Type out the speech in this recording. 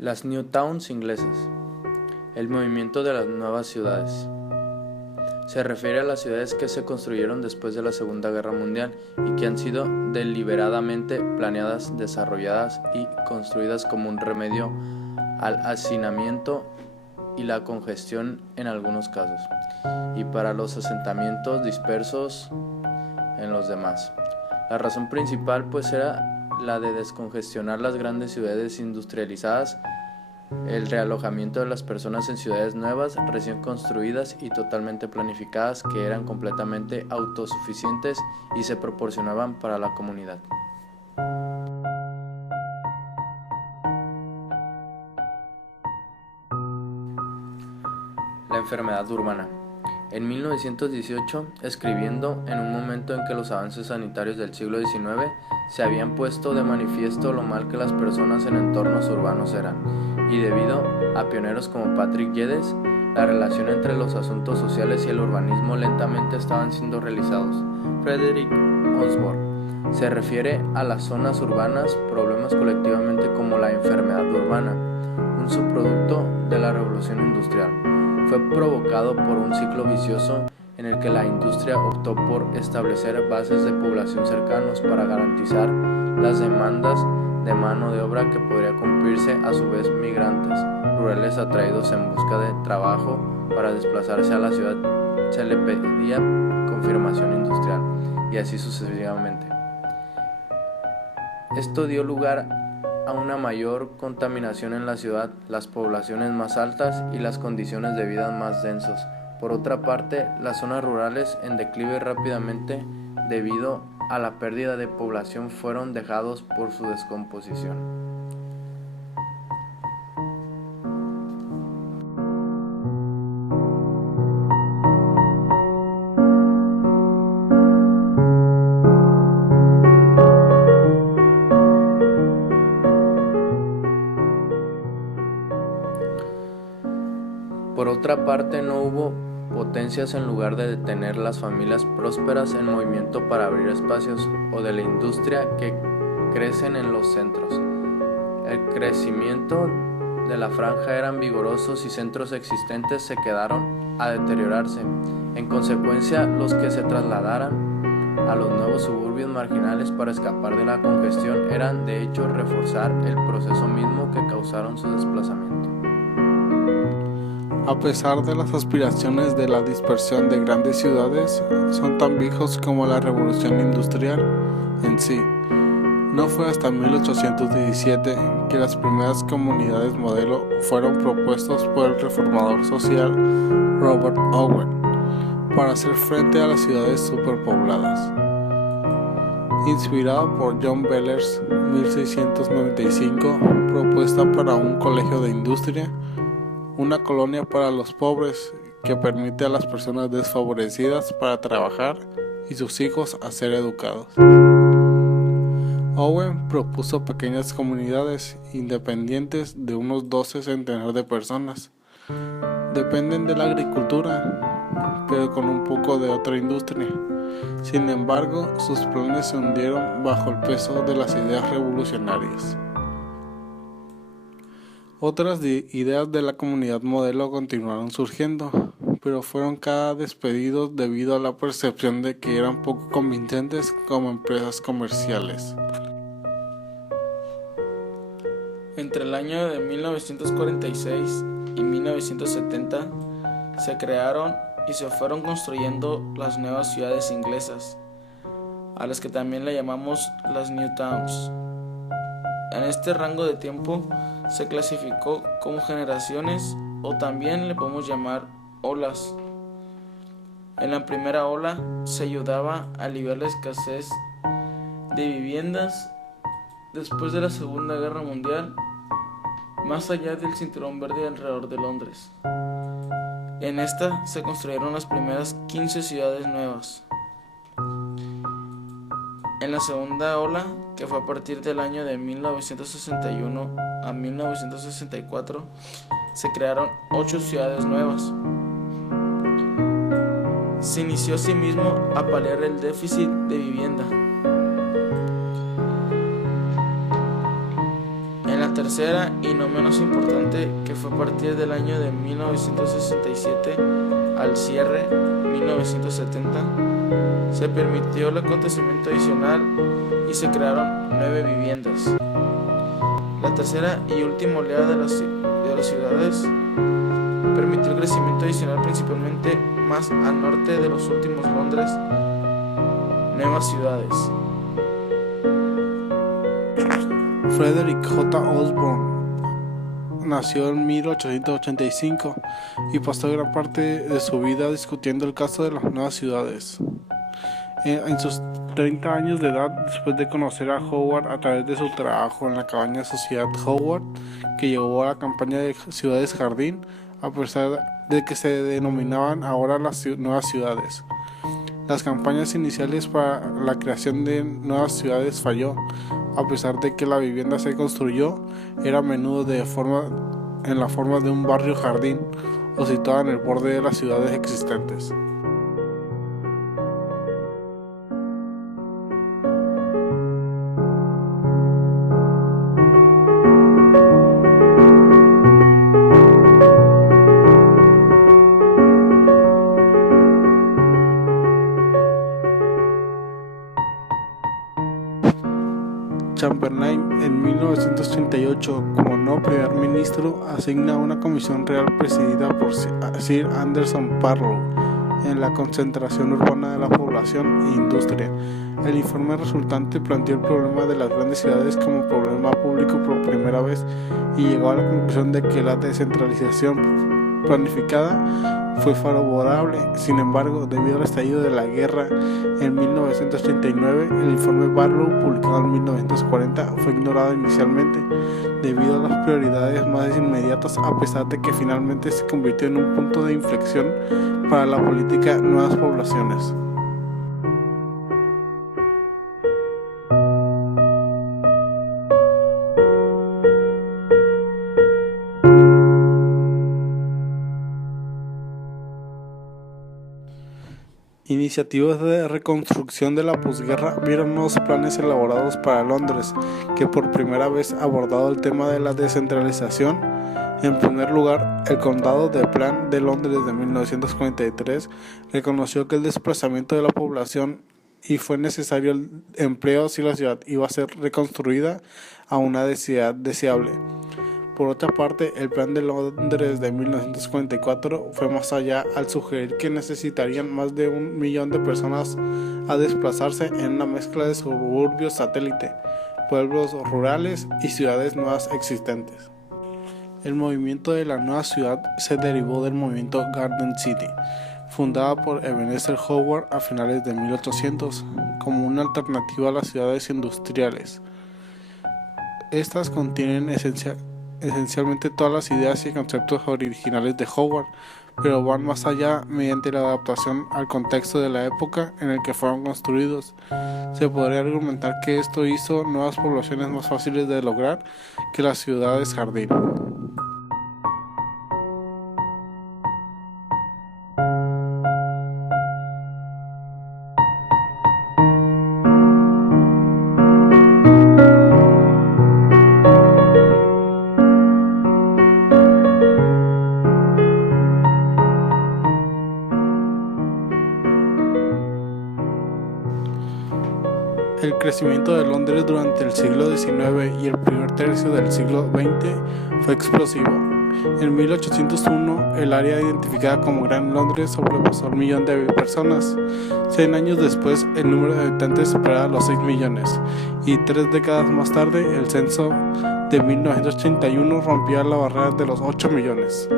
Las New Towns inglesas. El movimiento de las nuevas ciudades. Se refiere a las ciudades que se construyeron después de la Segunda Guerra Mundial y que han sido deliberadamente planeadas, desarrolladas y construidas como un remedio al hacinamiento y la congestión en algunos casos, y para los asentamientos dispersos en los demás. La razón principal pues era la de descongestionar las grandes ciudades industrializadas, el realojamiento de las personas en ciudades nuevas, recién construidas y totalmente planificadas, que eran completamente autosuficientes y se proporcionaban para la comunidad. La enfermedad urbana. En 1918, escribiendo en un momento en que los avances sanitarios del siglo XIX se habían puesto de manifiesto lo mal que las personas en entornos urbanos eran, y debido a pioneros como Patrick Geddes, la relación entre los asuntos sociales y el urbanismo lentamente estaban siendo realizados. Frederick Osborne se refiere a las zonas urbanas, problemas colectivamente como la enfermedad urbana, un subproducto de la revolución industrial. Fue provocado por un ciclo vicioso en el que la industria optó por establecer bases de población cercanos para garantizar las demandas de mano de obra que podría cumplirse a su vez migrantes rurales atraídos en busca de trabajo para desplazarse a la ciudad. Se le pedía confirmación industrial y así sucesivamente. Esto dio lugar a una mayor contaminación en la ciudad, las poblaciones más altas y las condiciones de vida más densos. Por otra parte, las zonas rurales en declive rápidamente debido a la pérdida de población fueron dejados por su descomposición. Por otra parte, no hubo potencias en lugar de detener las familias prósperas en movimiento para abrir espacios, o de la industria que crecen en los centros. El crecimiento de la franja eran vigorosos y centros existentes se quedaron a deteriorarse. En consecuencia, los que se trasladaran a los nuevos suburbios marginales para escapar de la congestión eran de hecho reforzar el proceso mismo que causaron su desplazamiento. A pesar de las aspiraciones de la dispersión de grandes ciudades, son tan viejos como la revolución industrial en sí. No fue hasta 1817 que las primeras comunidades modelo fueron propuestos por el reformador social Robert Owen para hacer frente a las ciudades superpobladas. Inspirado por John Beller's 1695 propuesta para un colegio de industria, una colonia para los pobres que permite a las personas desfavorecidas para trabajar y sus hijos a ser educados. Owen propuso pequeñas comunidades independientes de unos 12 centenares de personas. Dependen de la agricultura, pero con un poco de otra industria. Sin embargo, sus planes se hundieron bajo el peso de las ideas revolucionarias. Otras ideas de la comunidad modelo continuaron surgiendo, pero fueron cada despedidos debido a la percepción de que eran poco convincentes como empresas comerciales. Entre el año de 1946 y 1970 se crearon y se fueron construyendo las nuevas ciudades inglesas, a las que también le llamamos las New Towns. En este rango de tiempo se clasificó como generaciones, o también le podemos llamar olas. En la primera ola se ayudaba a aliviar la escasez de viviendas después de la Segunda Guerra Mundial, más allá del cinturón verde alrededor de Londres. En esta se construyeron las primeras 15 ciudades nuevas. En la segunda ola, que fue a partir del año de 1961 a 1964, se crearon 8 ciudades nuevas. Se inició asimismo a paliar el déficit de vivienda. En la tercera y no menos importante, que fue a partir del año de 1967 al cierre 1970, se permitió el acontecimiento adicional y se crearon 9 viviendas. La tercera y última oleada de las ciudades permitió el crecimiento adicional principalmente más al norte de los últimos Londres, nuevas ciudades. Frederick J. Osborne nació en 1885 y pasó gran parte de su vida discutiendo el caso de las nuevas ciudades. En sus 30 años de edad, después de conocer a Howard a través de su trabajo en la cabaña Sociedad Howard, que llevó a la campaña de Ciudades Jardín, a pesar de que se denominaban ahora las nuevas ciudades. Las campañas iniciales para la creación de nuevas ciudades falló, a pesar de que la vivienda se construyó, era a menudo en la forma de un barrio jardín o situada en el borde de las ciudades existentes. Chamberlain, en 1938, como nuevo primer ministro, asigna una comisión real presidida por Sir Anderson Barlow en la concentración urbana de la población e industria. El informe resultante planteó el problema de las grandes ciudades como problema público por primera vez y llegó a la conclusión de que la descentralización planificada fue favorable. Sin embargo, debido al estallido de la guerra en 1939, el informe Barlow, publicado en 1940, fue ignorado inicialmente debido a las prioridades más inmediatas, a pesar de que finalmente se convirtió en un punto de inflexión para la política Nuevas Poblaciones. Iniciativas de reconstrucción de la posguerra vieron nuevos planes elaborados para Londres, que por primera vez abordado el tema de la descentralización. En primer lugar, el Condado de Plan de Londres de 1943 reconoció que el desplazamiento de la población y fue necesario el empleo si la ciudad iba a ser reconstruida a una densidad deseable. Por otra parte, el Plan de Londres de 1944 fue más allá al sugerir que necesitarían más de 1 millón de personas a desplazarse en una mezcla de suburbios satélite, pueblos rurales y ciudades nuevas existentes. El movimiento de la nueva ciudad se derivó del movimiento Garden City, fundada por Ebenezer Howard a finales de 1800, como una alternativa a las ciudades industriales. Estas contienen esencialmente todas las ideas y conceptos originales de Howard, pero van más allá mediante la adaptación al contexto de la época en el que fueron construidos. Se podría argumentar que esto hizo nuevas poblaciones más fáciles de lograr que las ciudades jardín. El crecimiento de Londres durante el siglo XIX y el primer tercio del siglo XX fue explosivo. En 1801, el área identificada como Gran Londres sobrepasó el 1 millón de personas. 100 años después, el número de habitantes superaba los 6 millones. Y 3 décadas más tarde, el censo de 1981 rompía la barrera de los 8 millones.